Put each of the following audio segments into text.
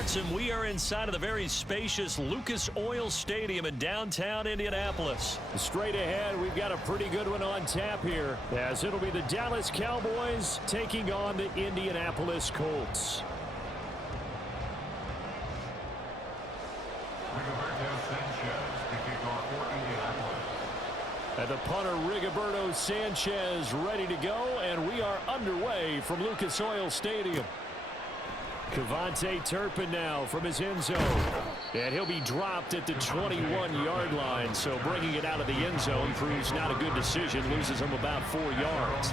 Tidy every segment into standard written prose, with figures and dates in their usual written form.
Sports, and we are inside of the very spacious Lucas Oil Stadium in downtown Indianapolis. Straight ahead, we've got a pretty good one on tap here, as it'll be the Dallas Cowboys taking on the Indianapolis Colts. And the punter, Rigoberto Sanchez, ready to go, and we are underway from Lucas Oil Stadium. Cavante Turpin now from his end zone. And he'll be dropped at the 21-yard line, so bringing it out of the end zone proves not a good decision, loses him about 4 yards.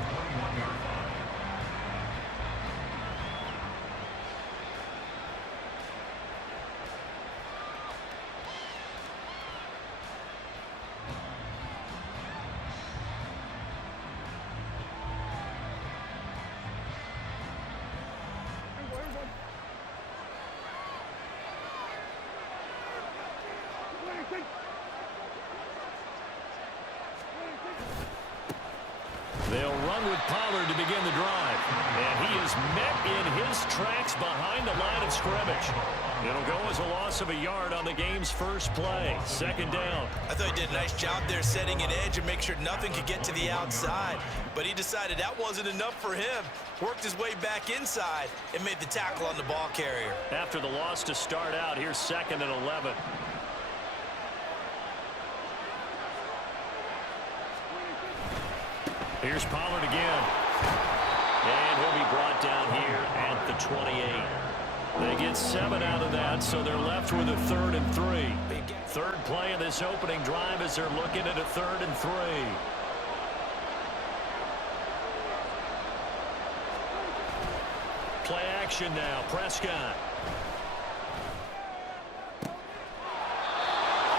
They'll run with Pollard to begin the drive. And he is met in his tracks behind the line of scrimmage. It'll go as a loss of a yard on the game's first play. Second down. I thought he did a nice job there setting an edge and make sure nothing could get to the outside. But he decided that wasn't enough for him. Worked his way back inside and made the tackle on the ball carrier. After the loss to start out, here's 2nd and 11. Here's Pollard again. And he'll be brought down here at the 28. They get 7 out of that, so they're left with a 3rd and 3. Third play of this opening drive as they're looking at a 3rd and 3. Play action now. Prescott.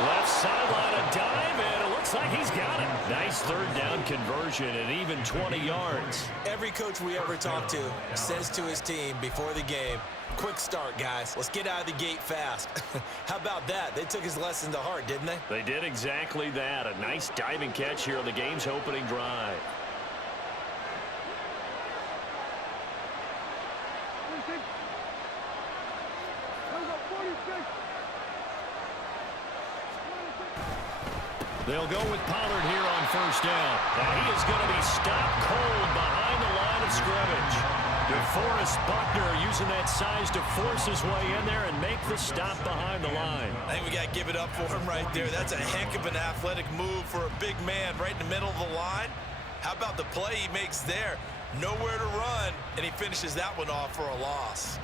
Left sideline, a dive, and it looks like he's got it. Nice 3rd down conversion and even 20 yards. Every coach we ever talk to says to his team before the game, quick start, guys. Let's get out of the gate fast. How about that? They took his lesson to heart, didn't they? They did exactly that. A nice diving catch here on the game's opening drive. They'll go with Pollard here on 1st down. And he is going to be stopped cold behind the line of scrimmage. DeForest Buckner using that size to force his way in there and make the stop behind the line. I think we got to give it up for him right there. That's a heck of an athletic move for a big man right in the middle of the line. How about the play he makes there? Nowhere to run, and he finishes that one off for a loss.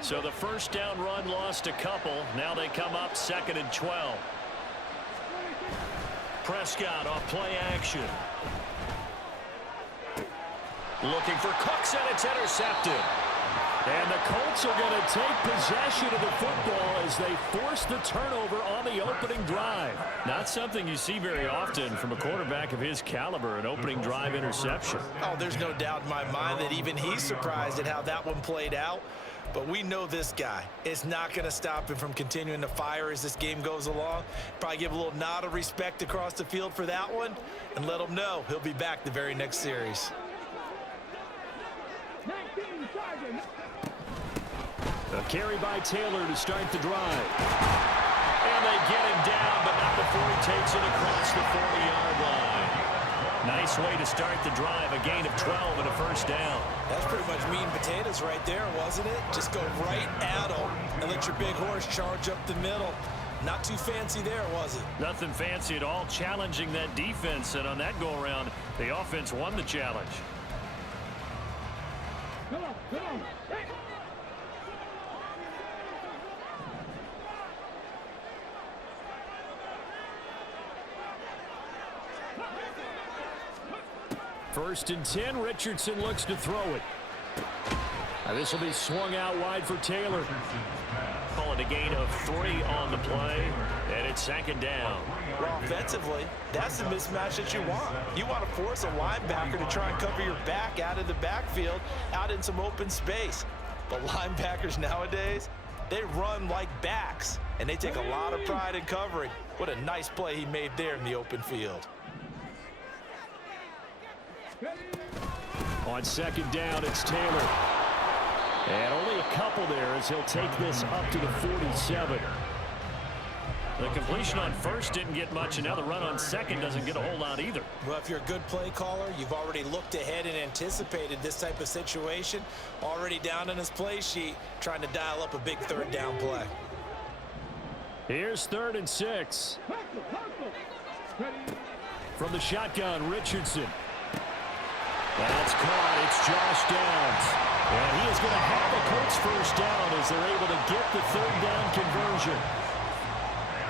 So the 1st down run lost a couple. Now they come up 2nd and 12. Prescott off play action. Looking for Cooks, and it's intercepted. And the Colts are going to take possession of the football as they force the turnover on the opening drive. Not something you see very often from a quarterback of his caliber, an opening drive interception. Oh, there's no doubt in my mind that even he's surprised at how that one played out. But we know this guy. It's not going to stop him from continuing to fire as this game goes along. Probably give a little nod of respect across the field for that one and let him know he'll be back the very next series. A carry by Taylor to start the drive. And they get him down, but not before he takes it across the 40-yard line. Nice way to start the drive, a gain of 12 and a 1st down. That's pretty much meat and potatoes right there, wasn't it? Just go right at them and let your big horse charge up the middle. Not too fancy there, was it? Nothing fancy at all, challenging that defense, and on that go-around, the offense won the challenge. Come on, come on. Hey. First and 10, Richardson looks to throw it. This will be swung out wide for Taylor. Calling a gain of 3 on the play, and it's 2nd down. Well, offensively, that's the mismatch that you want. You want to force a linebacker to try and cover your back out of the backfield, out in some open space. But linebackers nowadays, they run like backs, and they take a lot of pride in covering. What a nice play he made there in the open field. On second down, it's Taylor. And only a couple there as he'll take this up to the 47. The completion on first didn't get much, and now the run on second doesn't get a whole lot either. Well, if you're a good play caller, you've already looked ahead and anticipated this type of situation. Already down in his play sheet, trying to dial up a big third down play. Here's 3rd and 6. From the shotgun, Richardson. That's caught. It's Josh Downs. And he is going to have the Colts first down as they're able to get the 3rd down conversion.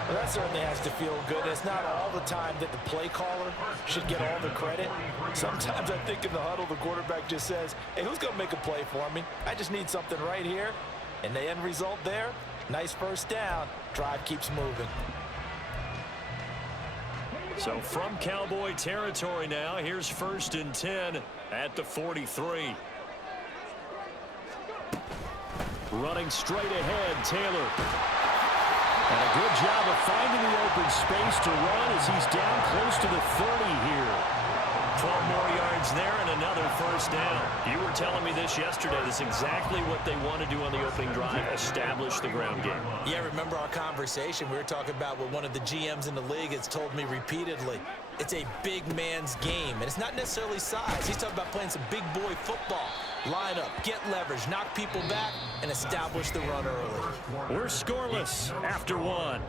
Well, that certainly has to feel good. It's not all the time that the play caller should get all the credit. Sometimes I think in the huddle, the quarterback just says, hey, who's going to make a play for me? I just need something right here. And the end result there, nice first down. Drive keeps moving. So from Cowboy territory now, here's 1st and 10 at the 43. Running straight ahead, Taylor. And a good job of finding the open space to run as he's down close to the 30 here. 12 more yards there and another first down. You were telling me this yesterday. This is exactly what they want to do on the opening drive, establish the ground game. Yeah, remember our conversation? We were talking about what one of the GMs in the league has told me repeatedly. It's a big man's game, and it's not necessarily size. He's talking about playing some big boy football. Line up, get leverage, knock people back, and establish the run early. We're scoreless after 1.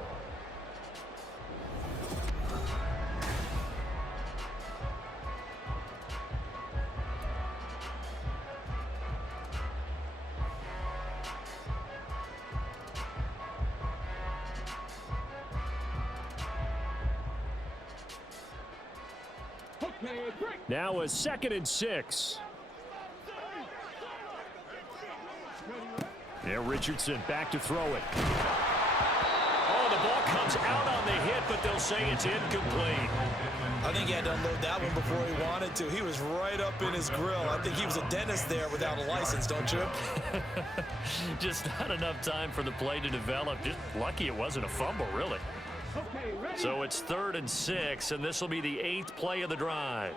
Now a 2nd and 6. Yeah, Richardson back to throw it. Oh, the ball comes out on the hit, but they'll say it's incomplete. I think he had to unload that one before he wanted to. He was right up in his grill. I think he was a dentist there without a license, don't you? Just not enough time for the play to develop. Just lucky it wasn't a fumble, really. So it's 3rd and 6, and this will be the 8th play of the drive.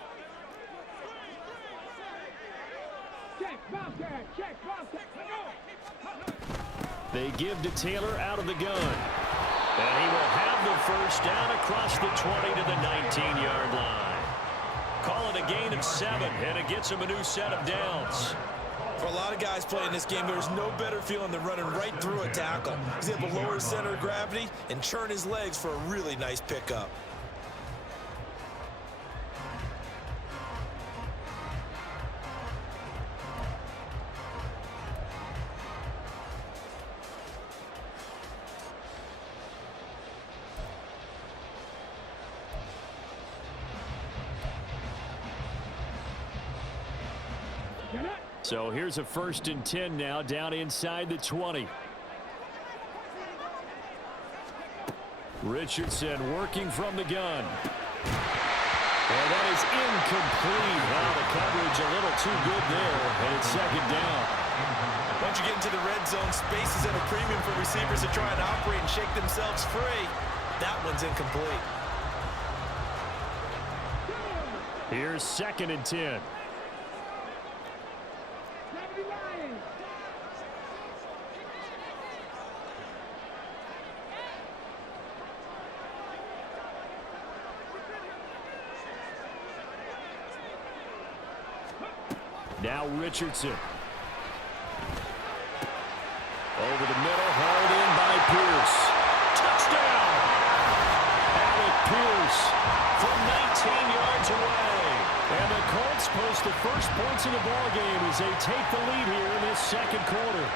They give to Taylor out of the gun. And he will have the first down across the 20 to the 19-yard line. Call it a gain of 7, and it gets him a new set of downs. For a lot of guys playing this game, there's no better feeling than running right through a tackle. He's able to lower his center of gravity and churn his legs for a really nice pickup. So here's a 1st and 10 now down inside the 20. Richardson working from the gun. And that is incomplete. Wow, the coverage a little too good there, and it's 2nd down. Once you get into the red zone, space is at a premium for receivers to try and operate and shake themselves free. That one's incomplete. Here's 2nd and 10. Now Richardson. Over the middle, hauled in by Pierce. Touchdown! Alec Pierce From 19 yards away. And the Colts post the first points in the ballgame as they take the lead here in this 2nd quarter.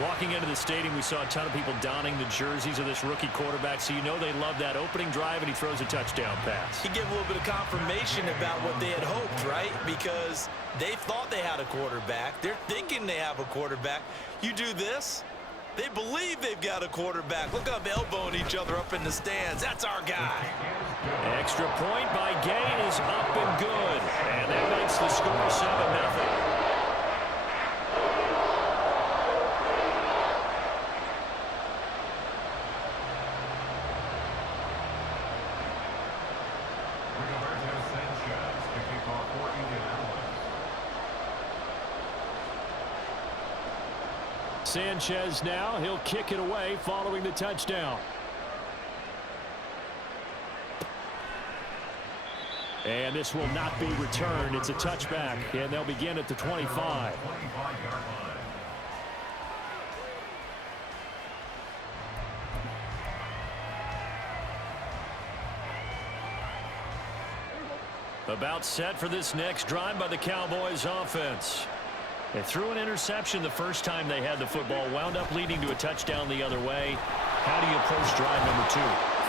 Walking into the stadium, we saw a ton of people donning the jerseys of this rookie quarterback, so you know they love that opening drive, and he throws a touchdown pass. He gave a little bit of confirmation about what they had hoped, right? Because they thought they had a quarterback. They're thinking they have a quarterback. You do this, they believe they've got a quarterback. Look up, elbowing each other up in the stands. That's our guy. Extra point by Gay is up and good. And that makes the score 7-0. Sanchez now. He'll kick it away following the touchdown. And this will not be returned. It's a touchback, and they'll begin at the 25. About set for this next drive by the Cowboys offense. They threw an interception the first time they had the football, wound up leading to a touchdown the other way. How do you approach drive number 2?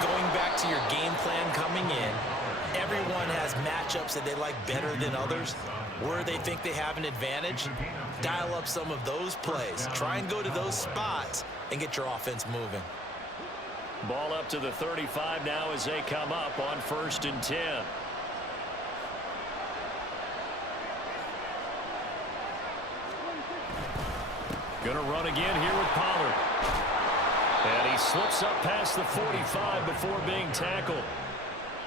Going back to your game plan coming in, everyone has matchups that they like better than others. Where they think they have an advantage, dial up some of those plays. Try and go to those spots and get your offense moving. Ball up to the 35 now as they come up on 1st and 10. Going to run again here with Pollard. And he slips up past the 45 before being tackled.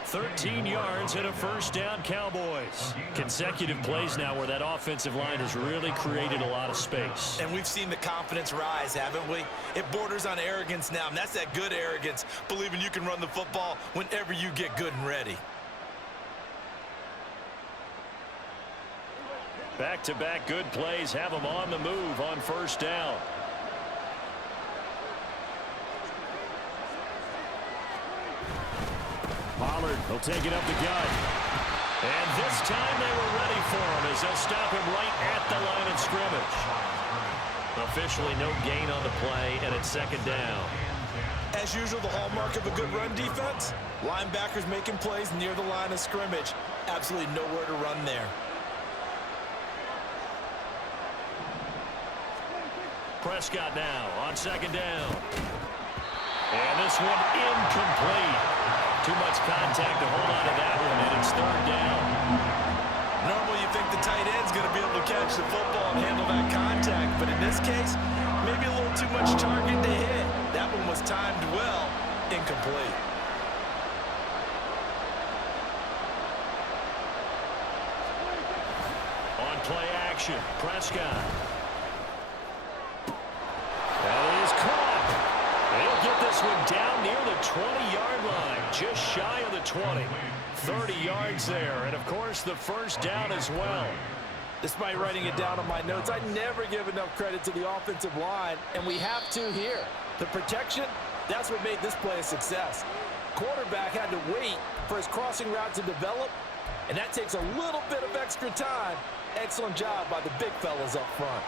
13 yards and a first down, Cowboys. Consecutive plays now where that offensive line has really created a lot of space. And we've seen the confidence rise, haven't we? It borders on arrogance now, and that's that good arrogance, believing you can run the football whenever you get good and ready. Back-to-back good plays have them on the move on 1st down. Pollard will take it up the gut. And this time they were ready for him as they'll stop him right at the line of scrimmage. Officially no gain on the play, and it's 2nd down. As usual, the hallmark of a good run defense, linebackers making plays near the line of scrimmage. Absolutely nowhere to run there. Prescott now on 2nd down. And this one incomplete. Too much contact to hold on to that one, and it's 3rd down. Normally you think the tight end's going to be able to catch the football and handle that contact, but in this case, maybe a little too much target to hit. That one was timed well, incomplete. On play action, Prescott. That is caught. They'll get this one down near the 20-yard line, just shy of the 20. 30 yards there, and of course the first down as well. Despite writing it down on my notes, I never give enough credit to the offensive line, and we have to here. The protection, that's what made this play a success. Quarterback had to wait for his crossing route to develop, and that takes a little bit of extra time. Excellent job by the big fellas up front.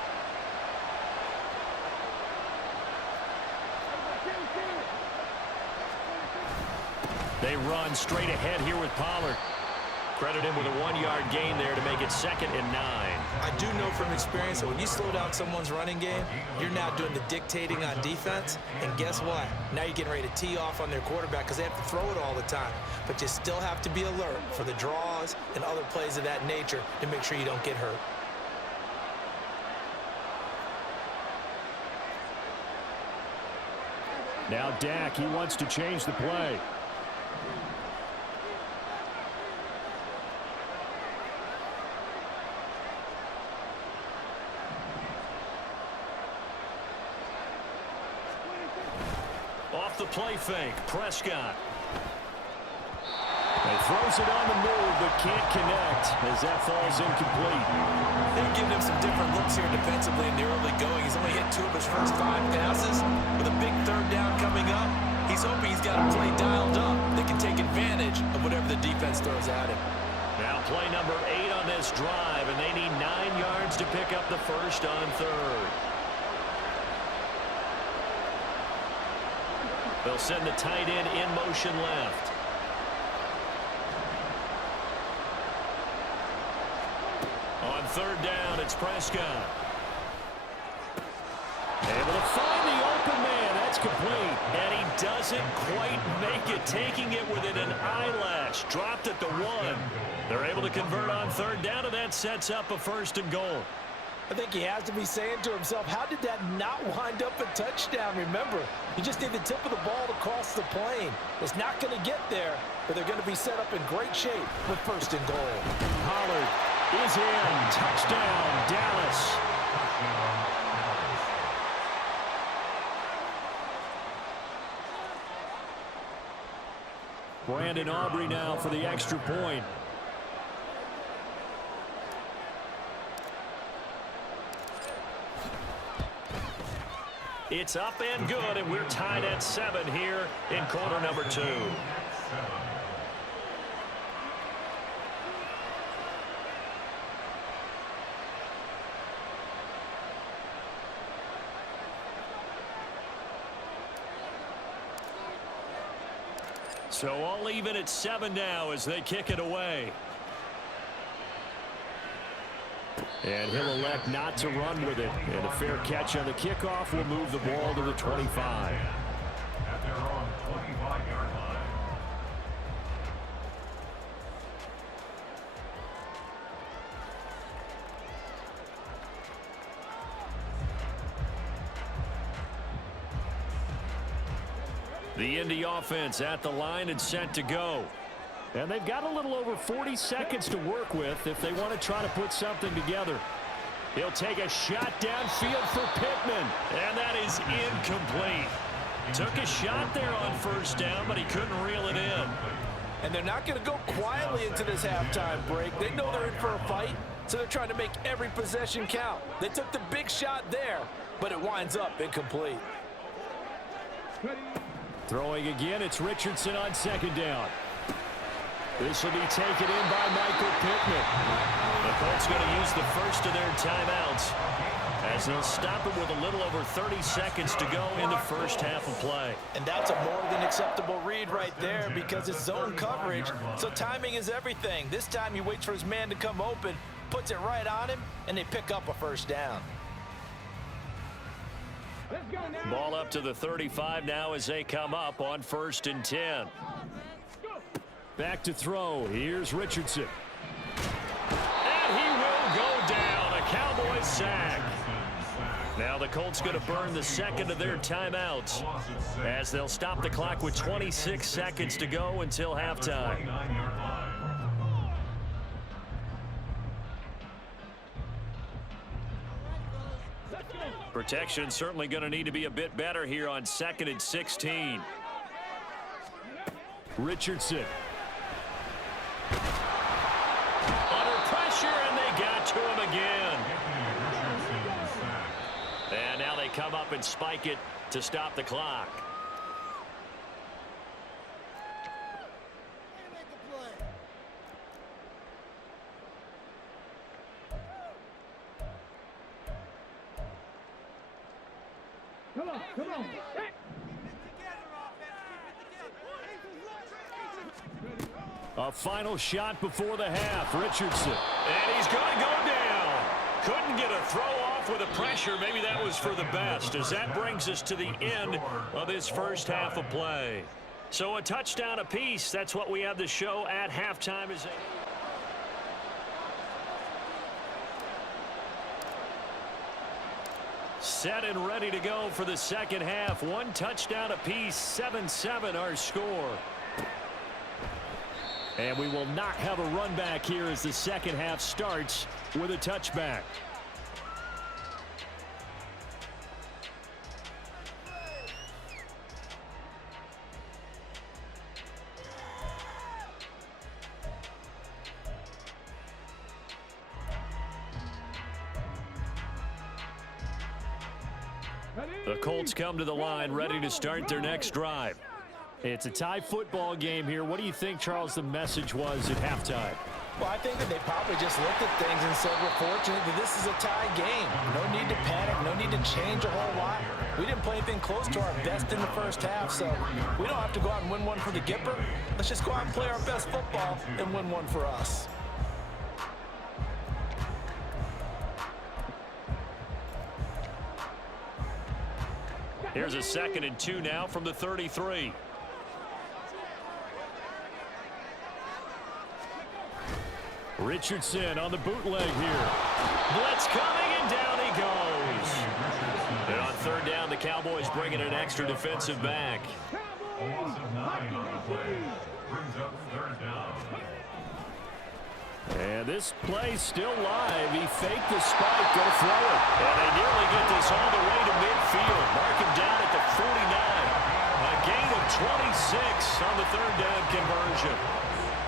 They run straight ahead here with Pollard. Credit him with a 1-yard gain there to make it 2nd and 9. I do know from experience that when you slow down someone's running game, you're now doing the dictating on defense. And guess what? Now you're getting ready to tee off on their quarterback because they have to throw it all the time. But you still have to be alert for the draws and other plays of that nature to make sure you don't get hurt. Now Dak, he wants to change the play. Off the play fake, Prescott. He throws it on the move, but can't connect as that falls incomplete. They've given him some different looks here defensively in the early going. He's only hit 2 of his first 5 passes. With a big 3rd down coming up, he's hoping he's got a play dialed up that can take advantage of whatever the defense throws at him. Now play number 8 on this drive, and they need 9 yards to pick up the first on 3rd. They'll send the tight end in motion left. On 3rd down, it's Prescott. Able to find the open man. That's complete. And he doesn't quite make it, taking it within an eyelash. Dropped at the 1. They're able to convert on 3rd down, and that sets up a 1st and goal. I think he has to be saying to himself, how did that not wind up a touchdown? Remember, you just need the tip of the ball to cross the plane. It's not going to get there, but they're going to be set up in great shape with 1st and goal. Pollard is in. Touchdown, Dallas. Brandon Aubrey now for the extra point. It's up and good, and we're tied at 7 here in quarter number 2. So all even at 7 now as they kick it away. And he'll elect not to run with it. And a fair catch on the kickoff will move the ball to the 25. At their own 25-yard line. The Indy offense at the line and set to go. And they've got a little over 40 seconds to work with if they want to try to put something together. He'll take a shot downfield for Pittman. And that is incomplete. Took a shot there on first down, but he couldn't reel it in. And they're not going to go quietly into this halftime break. They know they're in for a fight, so they're trying to make every possession count. They took the big shot there, but it winds up incomplete. Throwing again, it's Richardson on second down. This will be taken in by Michael Pittman. The Colts going to use the first of their timeouts as they'll stop it with a little over 30 seconds to go in the first half of play. And that's a more than acceptable read right there because it's zone coverage, so timing is everything. This time he waits for his man to come open, puts it right on him, and they pick up a first down. Ball up to the 35 now as they come up on 1st and 10. Back to throw. Here's Richardson. And he will go down. A Cowboys sack. Now the Colts going to burn the second of their timeouts as they'll stop the clock with 26 seconds to go until halftime. Protection certainly going to need to be a bit better here on 2nd and 16. Richardson. Under pressure, and they got to him again. And now they come up and spike it to stop the clock. Come on. A final shot before the half. Richardson. And he's going to go down. Couldn't get a throw off with the pressure. Maybe that was for the best, as that brings us to the end of this first half of play. So a touchdown apiece. That's what we have the show at halftime. Set and ready to go for the second half. One touchdown apiece, 7-7 our score. And we will not have a run back here as the second half starts with a touchback. The Colts come to the line ready to start their next drive. It's a tie football game here. What do you think, Charles, the message was at halftime? Well, I think that they probably just looked at things and said, we're fortunate that this is a tie game. No need to panic, no need to change a whole lot. We didn't play anything close to our best in the first half, so we don't have to go out and win one for the Gipper. Let's just go out and play our best football and win one for us. Here's a 2nd and 2 now from the 33. Richardson on the bootleg here. Blitz coming, and down he goes. And on 3rd down, the Cowboys bring in an extra defensive back. A loss of 9 on the play. Brings up 3rd down. And this play's still live. He faked the spike, going to throw it. And they nearly get this all the way to midfield. Mark him down at the 49. A gain of 26 on the third down conversion.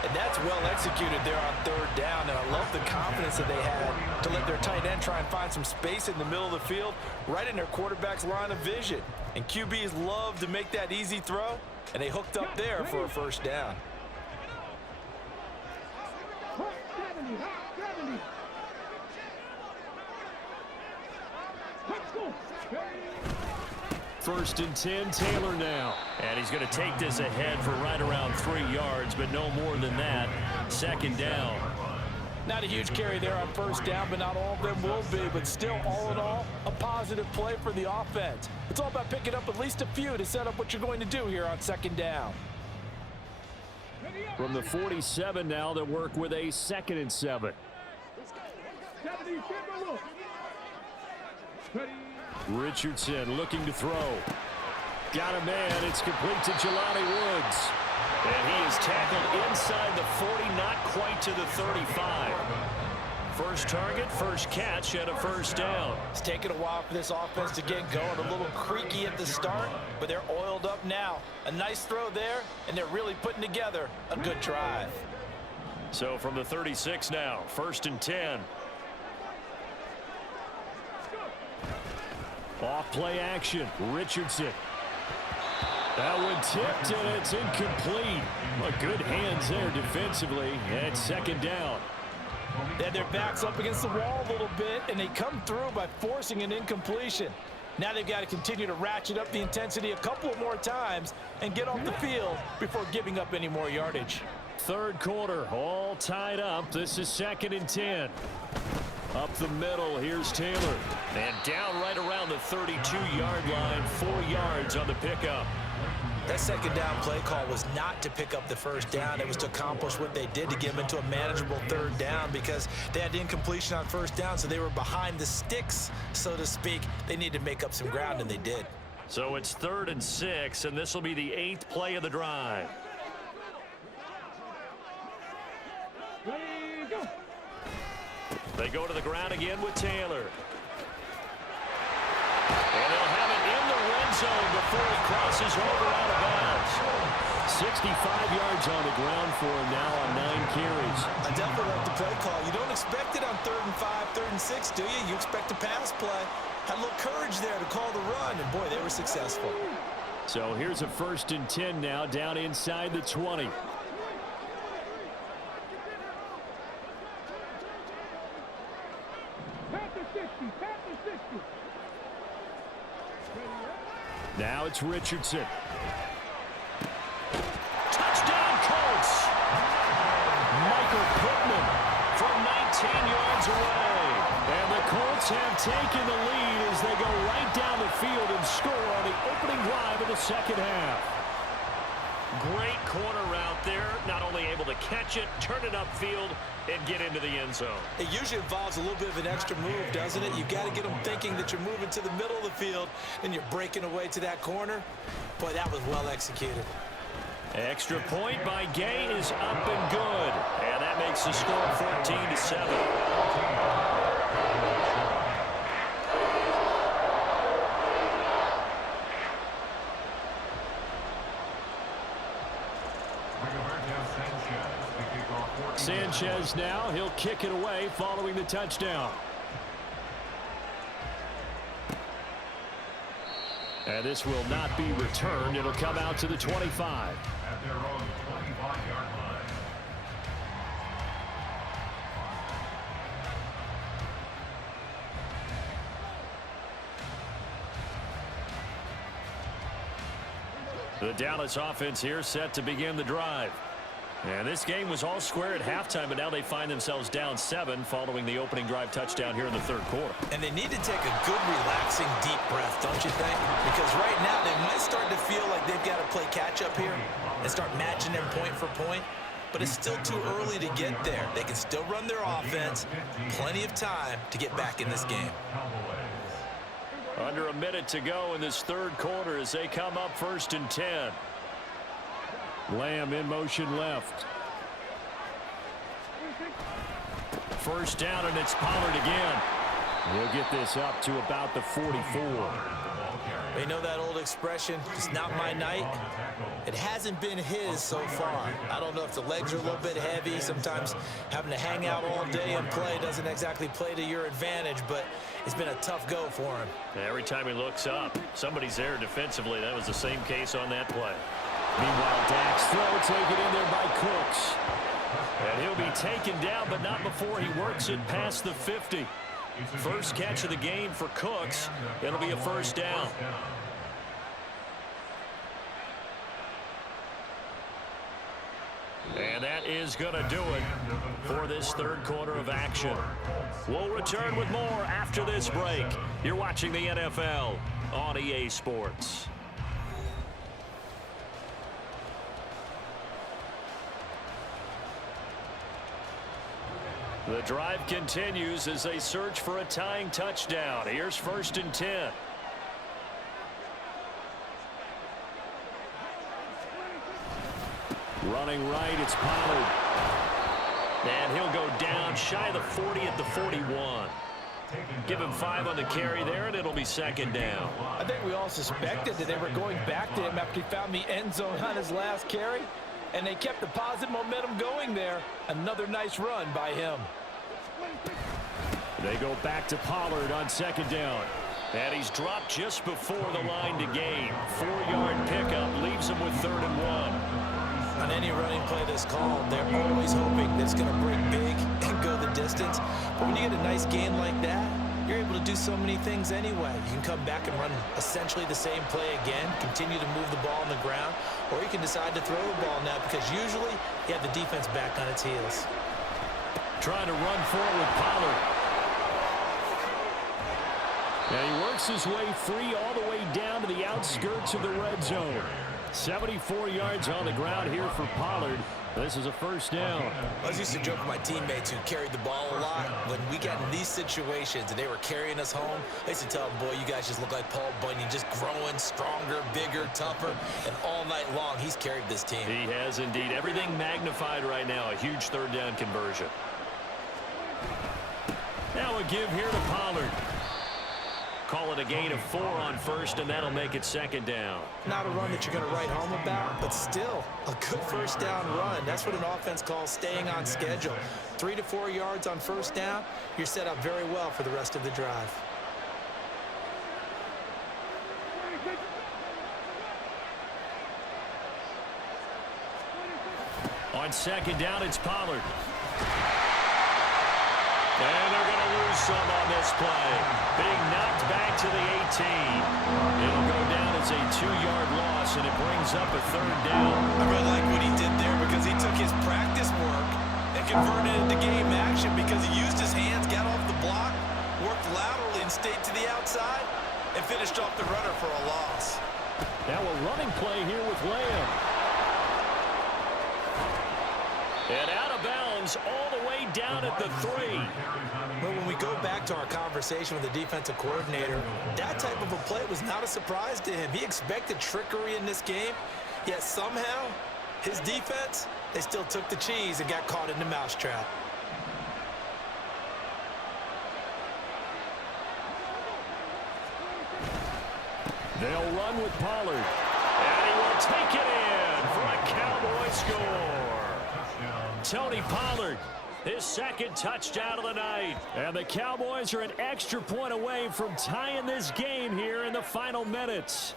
And that's well executed there on third down, and I love the confidence that they had to let their tight end try and find some space in the middle of the field, right in their quarterback's line of vision. And QBs love to make that easy throw, and they hooked up there for a first down. First and 10, Taylor now. And he's going to take this ahead for right around 3 yards, but no more than that. Second down. Not a huge carry there on first down, but not all of them will be. But still, all in all, a positive play for the offense. It's all about picking up at least a few to set up what you're going to do here on second down. From the 47 now, they'll work with a 2nd and 7. Richardson looking to throw. Got a man. It's complete to Jelani Woods. And he is tackled inside the 40, not quite to the 35. First target, first catch, and a first down. It's taken a while for this offense to get going. A little creaky at the start, but they're oiled up now. A nice throw there, and they're really putting together a good drive. So from the 36 now, first and 10. Off play action. Richardson. That one tipped, and it's incomplete. Well, good hands there defensively. And second down. They had their backs up against the wall a little bit, and they come through by forcing an incompletion. Now they've got to continue to ratchet up the intensity a couple of more times and get off the field before giving up any more yardage. Third quarter, all tied up. This is 2nd and 10. Up the middle, here's Taylor. And down right around the 32-yard line, 4 yards on the pickup. That second down play call was not to pick up the first down. It was to accomplish what they did to get them into a manageable third down because they had incompletion on first down, so they were behind the sticks, so to speak. They needed to make up some ground, and they did. So it's 3rd and 6, and this will be the 8th play of the drive. They go to the ground again with Taylor. And they'll have it in the red zone before he crosses over out of bounds. 65 yards on the ground for him now on 9 carries. I definitely like the play call. You don't expect it on 3rd and 5, 3rd and 6, do you? You expect a pass play. Had a little courage there to call the run, and boy, they were successful. So here's a 1st and 10 now, down inside the 20. Now it's Richardson. Touchdown, Colts! Michael Pittman From 19 yards away. And the Colts have taken the lead as they go right down the field and score on the opening drive of the second half. Great corner route there. Not only able to catch it, turn it upfield, and get into the end zone. It usually involves a little bit of an extra move, doesn't it? You've got to get them thinking that you're moving to the middle of the field, and you're breaking away to that corner. Boy, that was well executed. Extra point by Gay is up and good. And that makes the score 14-7. Sanchez now, he'll kick it away following the touchdown. And this will not be returned. It'll come out to the 25. At their own 25-yard line. The Dallas offense here set to begin the drive. And this game was all square at halftime, but now they find themselves down 7 following the opening drive touchdown here in the third quarter. And they need to take a good, relaxing, deep breath, don't you think? Because right now they might start to feel like they've got to play catch-up here and start matching them point for point. But it's still too early to get there. They can still run their offense. Plenty of time to get back in this game. Under a minute to go in this third quarter as they come up 1st and 10. Lamb in motion left. First down, and it's Pollard again. He'll get this up to about the 44. You know that old expression, it's not my night? It hasn't been his so far. I don't know if the legs are a little bit heavy. Sometimes having to hang out all day and play doesn't exactly play to your advantage, but it's been a tough go for him. Every time he looks up, somebody's there defensively. That was the same case on that play. Meanwhile, Dak's throw taken in there by Cooks. And he'll be taken down, but not before he works it past the 50. First catch of the game for Cooks. It'll be a first down. And that is going to do it for this third quarter of action. We'll return with more after this break. You're watching the NFL on EA Sports. The drive continues as they search for a tying touchdown. Here's 1st and 10. Running right, it's Pollard. And he'll go down shy of the 40 at the 41. Give him 5 on the carry there, and it'll be 2nd down. I think we all suspected that they were going back to him after he found the end zone on his last carry, and they kept the positive momentum going there. Another nice run by him. They go back to Pollard on 2nd down. And he's dropped just before the line to gain. 4-yard pickup leaves him with 3rd and 1. On any running play that's called, they're always hoping that it's going to break big and go the distance. But when you get a nice gain like that, you're able to do so many things anyway. You can come back and run essentially the same play again, continue to move the ball on the ground, or you can decide to throw the ball now because usually you have the defense back on its heels. Trying to run forward with Pollard. And he works his way free all the way down to the outskirts of the red zone. 74 yards on the ground here for Pollard. This is a first down. I was used to joke with my teammates who carried the ball a lot. When we got in these situations and they were carrying us home, I used to tell them, boy, you guys just look like Paul Bunyan, just growing stronger, bigger, tougher. And all night long, he's carried this team. He has indeed. Everything magnified right now. A huge 3rd down conversion. Now a give here to Pollard. Call it a gain of 4 on 1st, and that'll make it 2nd down. Not a run that you're going to write home about, but still a good first down run. That's what an offense calls staying on schedule. 3 to 4 yards on 1st down, you're set up very well for the rest of the drive. On 2nd down, it's Pollard. And they're going to lose some on this play. Being knocked back to the 18. It'll go down as a 2-yard loss, and it brings up a 3rd down. I really like what he did there because he took his practice work and converted it into game action because he used his hands, got off the block, worked laterally and stayed to the outside, and finished off the runner for a loss. Now a running play here with Lamb. And out of bounds all the way down at the 3. Well, when we go back to our conversation with the defensive coordinator, that type of a play was not a surprise to him. He expected trickery in this game, yet somehow his defense, they still took the cheese and got caught in the mousetrap. They'll run with Pollard. And he will take it in for a Cowboy score. Tony Pollard, his 2nd touchdown of the night. And the Cowboys are an extra point away from tying this game here in the final minutes.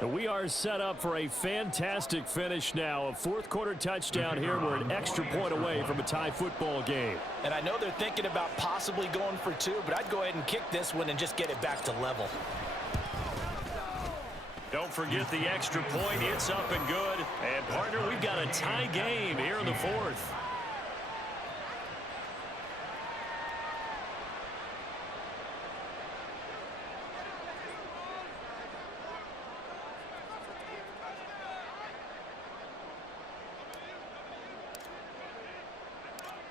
And we are set up for a fantastic finish now. A 4th quarter touchdown here. We're an extra point away from a tie football game. And I know they're thinking about possibly going for 2, but I'd go ahead and kick this one and just get it back to level. Don't forget the extra point. It's up and good. And, partner, we've got a tie game here in the 4th.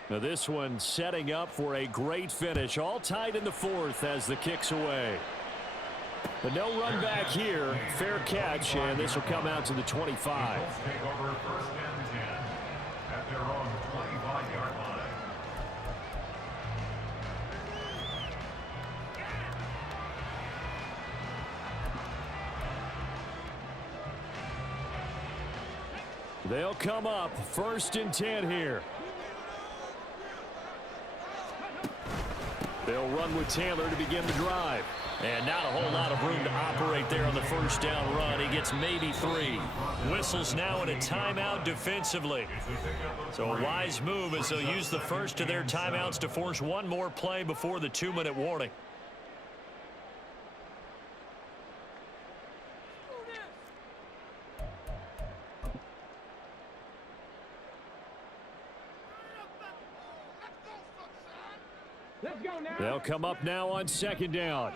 Now this one setting up for a great finish. All tied in the 4th as the kick's away. But no run back here. Fair catch, and this will come out to the 25. Colts take over 1st and 10 at their own 25-yard line. They'll come up 1st and 10 here. They'll run with Taylor to begin the drive. And not a whole lot of room to operate there on the 1st down run. He gets maybe 3. Whistles now in a timeout defensively. So a wise move as they'll use the first of their timeouts to force one more play before the 2-minute warning. They'll come up now on 2nd down.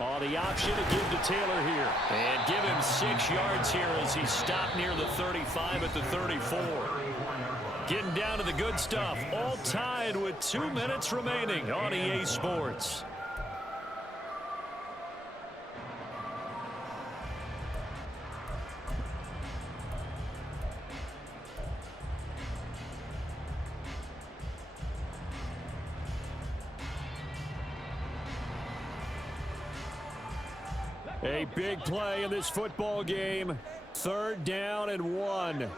Oh, the option to give to Taylor here. And give him 6 yards here as he stopped near the 35 at the 34. Getting down to the good stuff. All tied with 2 minutes remaining on EA Sports. A big play in this football game. 3rd down and 1.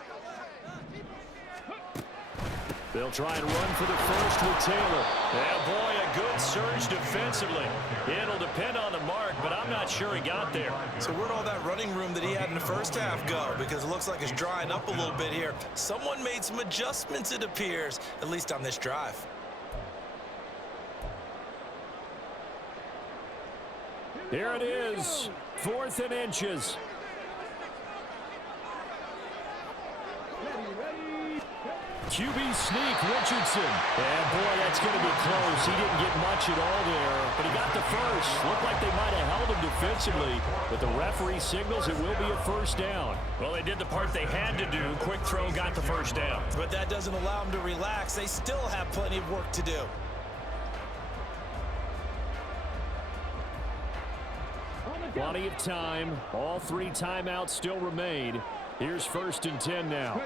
They'll try and run for the first with Taylor. Yeah, boy, a good surge defensively. It'll depend on the mark, but I'm not sure he got there. So where'd all that running room that he had in the first half go? Because it looks like it's drying up a little bit here. Someone made some adjustments, it appears, at least on this drive. Here it is, 4th and inches. QB sneak, Richardson. And boy, that's going to be close. He didn't get much at all there, but he got the first. Looked like they might have held him defensively, but the referee signals it will be a 1st down. Well, they did the part they had to do. Quick throw got the 1st down. But that doesn't allow them to relax. They still have plenty of work to do. Plenty of time. All 3 timeouts still remain. Here's 1st and 10 now.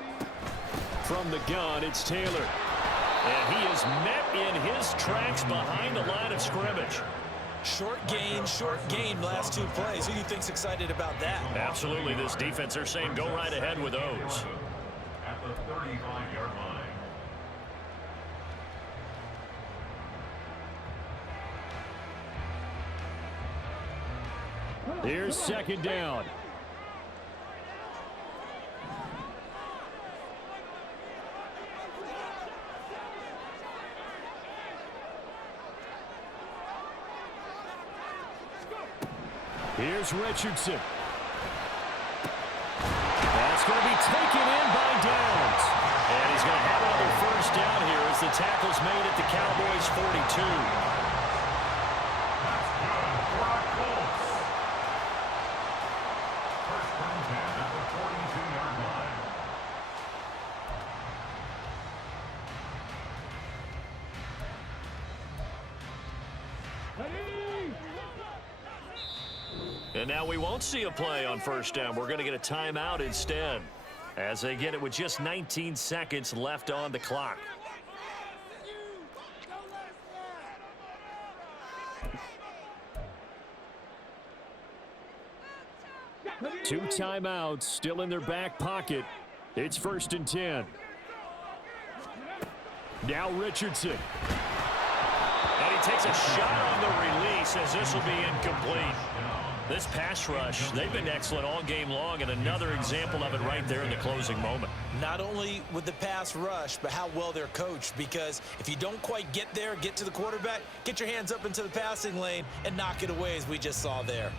From the gun, it's Taylor. And he is met in his tracks behind the line of scrimmage. Short gain last 2 plays. Who do you think's excited about that? Absolutely. This defense, they're saying go right ahead with those. At the 35-yard line. Here's 2nd down. Here's Richardson. That's going to be taken in by Downs. And he's going to have another 1st down here as the tackle's made at the Cowboys 42. And now we won't see a play on 1st down. We're going to get a timeout instead, as they get it with just 19 seconds left on the clock. Two timeouts still in their back pocket. It's 1st and 10. Now Richardson. And he takes a shot on the release as this will be incomplete. This pass rush, they've been excellent all game long, and another example of it right there in the closing moment. Not only with the pass rush, but how well they're coached, because if you don't quite get there, get to the quarterback, get your hands up into the passing lane and knock it away as we just saw there.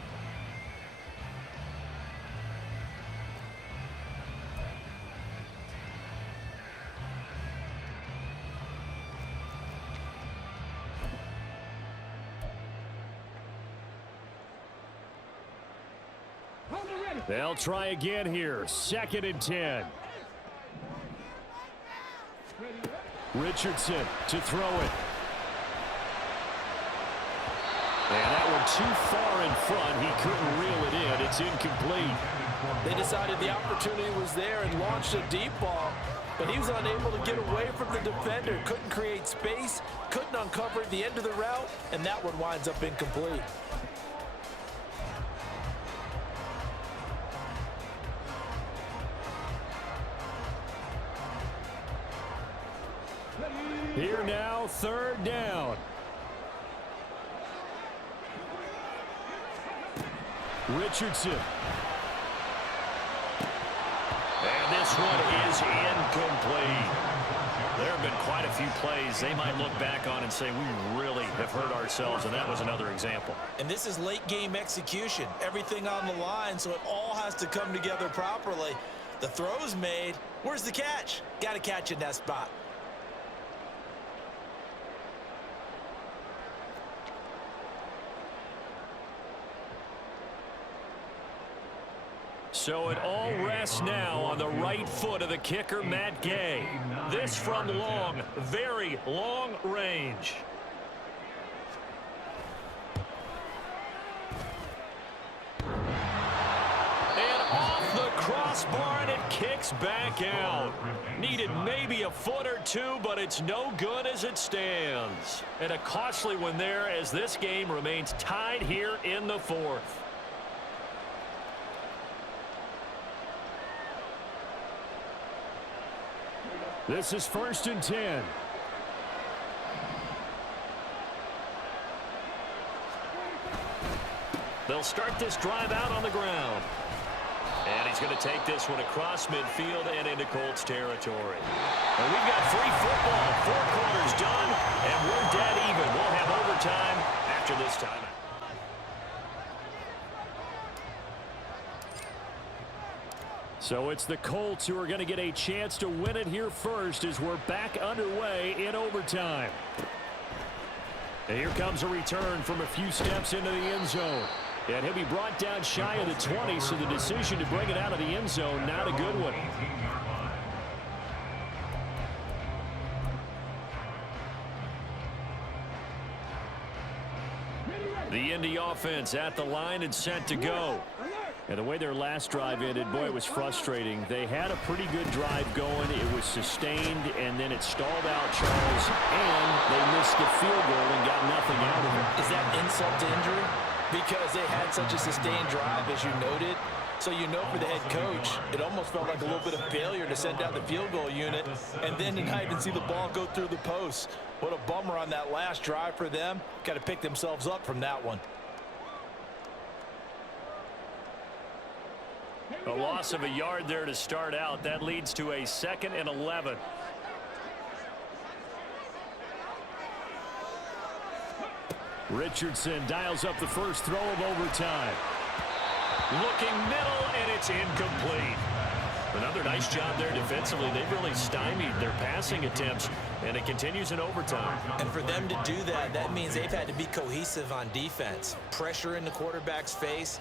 They'll try again here. 2nd and 10. Richardson to throw it. And that one too far in front. He couldn't reel it in. It's incomplete. They decided the opportunity was there and launched a deep ball, but he was unable to get away from the defender. Couldn't create space, couldn't uncover the end of the route, and that one winds up incomplete. Here now, third down. Richardson. And this one is incomplete. There have been quite a few plays they might look back on and say, we really have hurt ourselves, and that was another example. And this is late game execution. Everything on the line, so it all has to come together properly. The throw's made. Where's the catch? Got to catch in that spot. So it all rests now on the right foot of the kicker, Matt Gay. This from long, very long range. And off the crossbar, and it kicks back out. Needed maybe a foot or two, but it's no good as it stands. And a costly one there as this game remains tied here in the fourth. This is 1st and 10. They'll start this drive out on the ground. And he's going to take this one across midfield and into Colts territory. And we've got free football, 4 quarters done, and we're dead even. We'll have overtime after this timeout. So it's the Colts who are going to get a chance to win it here first as we're back underway in overtime. And here comes a return from a few steps into the end zone. And he'll be brought down shy of the 20, so the decision to bring it out of the end zone, not a good one. The Indy offense at the line and set to go. And the way their last drive ended, boy, it was frustrating. They had a pretty good drive going. It was sustained, and then it stalled out, Charles, and they missed the field goal and got nothing out of it. Is that insult to injury? Because they had such a sustained drive, as you noted. So you know for the head coach, it almost felt like a little bit of failure to send down the field goal unit and then to not even see the ball go through the post. What a bummer on that last drive for them. Got to pick themselves up from that one. A loss of a yard there to start out. That leads to a 2nd and 11. Richardson dials up the first throw of overtime. Looking middle, and it's incomplete. Another nice job there defensively. They've really stymied their passing attempts, and it continues in overtime. And for them to do that, that means they've had to be cohesive on defense. Pressure in the quarterback's face.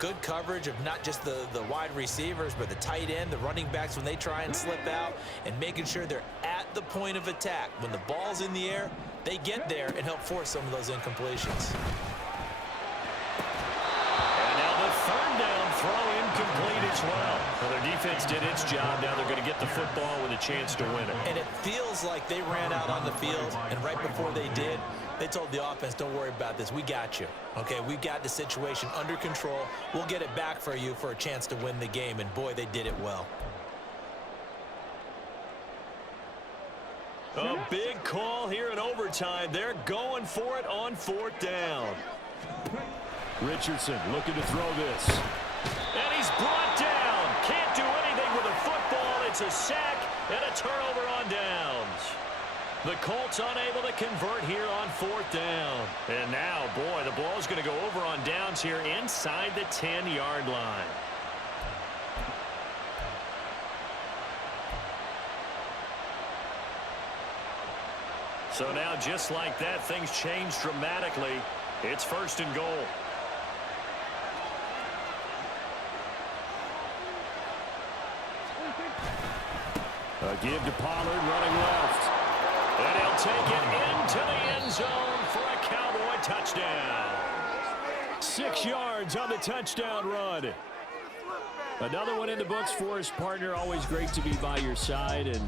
Good coverage of not just the wide receivers, but the tight end, the running backs when they try and slip out, and making sure they're at the point of attack. When the ball's in the air, they get there and help force some of those incompletions. And now the 3rd down throw incomplete as well. Well, their defense did its job. Now they're going to get the football with a chance to win it. And it feels like they ran out on the field, and right before they did, they told the offense, don't worry about this. We got you. Okay, we've got the situation under control. We'll get it back for you for a chance to win the game. And, boy, they did it well. A big call here in overtime. They're going for it on 4th down. Richardson looking to throw this. And he's brought down. Can't do anything with a football. It's a sack and a turnover on downs. The Colts unable to convert here on 4th down. And now, boy, the ball's going to go over on downs here inside the 10-yard line. So now, just like that, things change dramatically. It's 1st and goal. A give to Pollard running left. And he'll take it into the end zone for a Cowboy touchdown. 6 yards on the touchdown run. Another one in the books for his partner. Always great to be by your side. And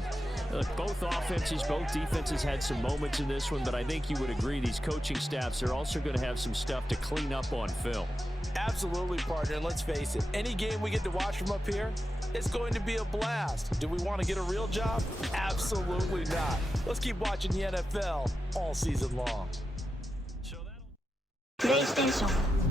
look, both offenses, both defenses had some moments in this one, but I think you would agree these coaching staffs are also going to have some stuff to clean up on film. Absolutely, partner. And let's face it, any game we get to watch from up here, It's going to be a blast. Do we want to get a real job? Absolutely not. Let's keep watching the NFL all season long. プレイステーション